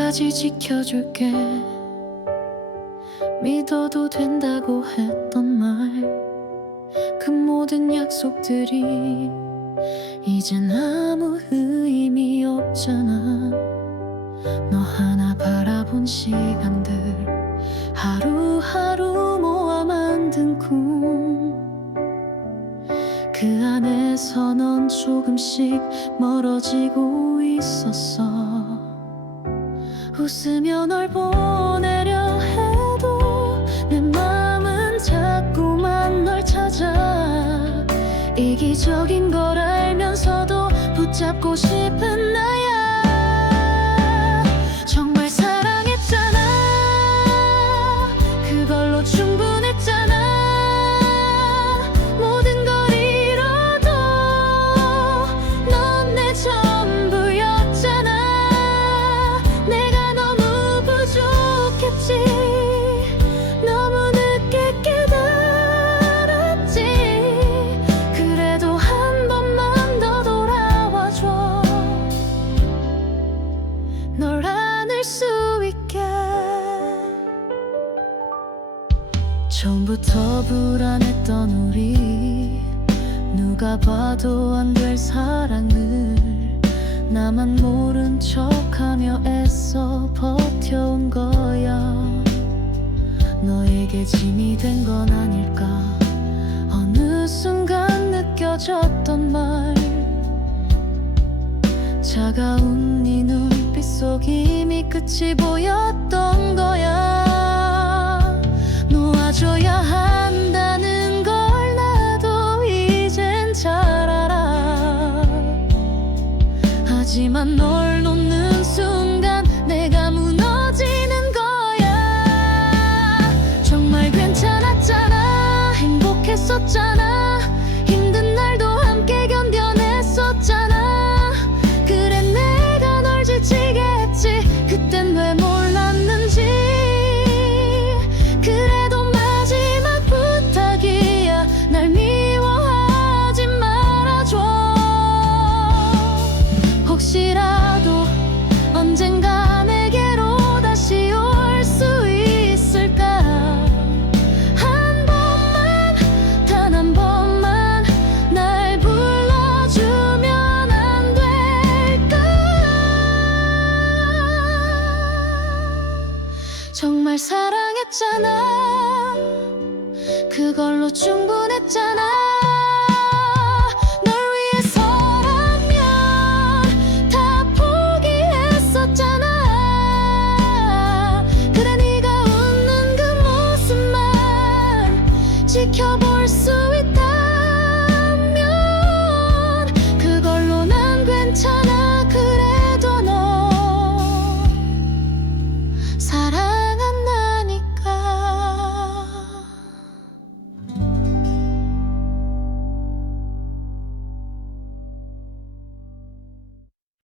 끝까지 지켜줄게. 믿어도 된다고 했던 말. 그 모든 약속들이 이젠 아무 의미 없잖아. 너 하나 바라본 시간들 하루하루 모아 만든 꿈. 그 안에서 넌 조금씩 멀어지고 있었어 웃으며 널 보내려 해도 내 맘은 자꾸만 널 찾아. 이기적인 걸 알면서도 붙잡고 싶은 나야 처음부터 불안했던 우리. 누가 봐도 안 될 사랑을 나만 모른 척하며 애써 버텨온 거야. 너에게 짐이 된 건 아닐까. 어느 순간 느껴졌던 말. 차가운 네 눈빛 속 이미 끝이 보였던 하지만 널 놓는 순간 내가 무너지는 거야. 정말 괜찮았잖아. 행복했었잖아 정말 사랑했잖아. 그걸로 충분했잖아. 널 위해서라면 다 포기했었잖아. 그래 네가 웃는 그 모습만 지켜볼 수 있다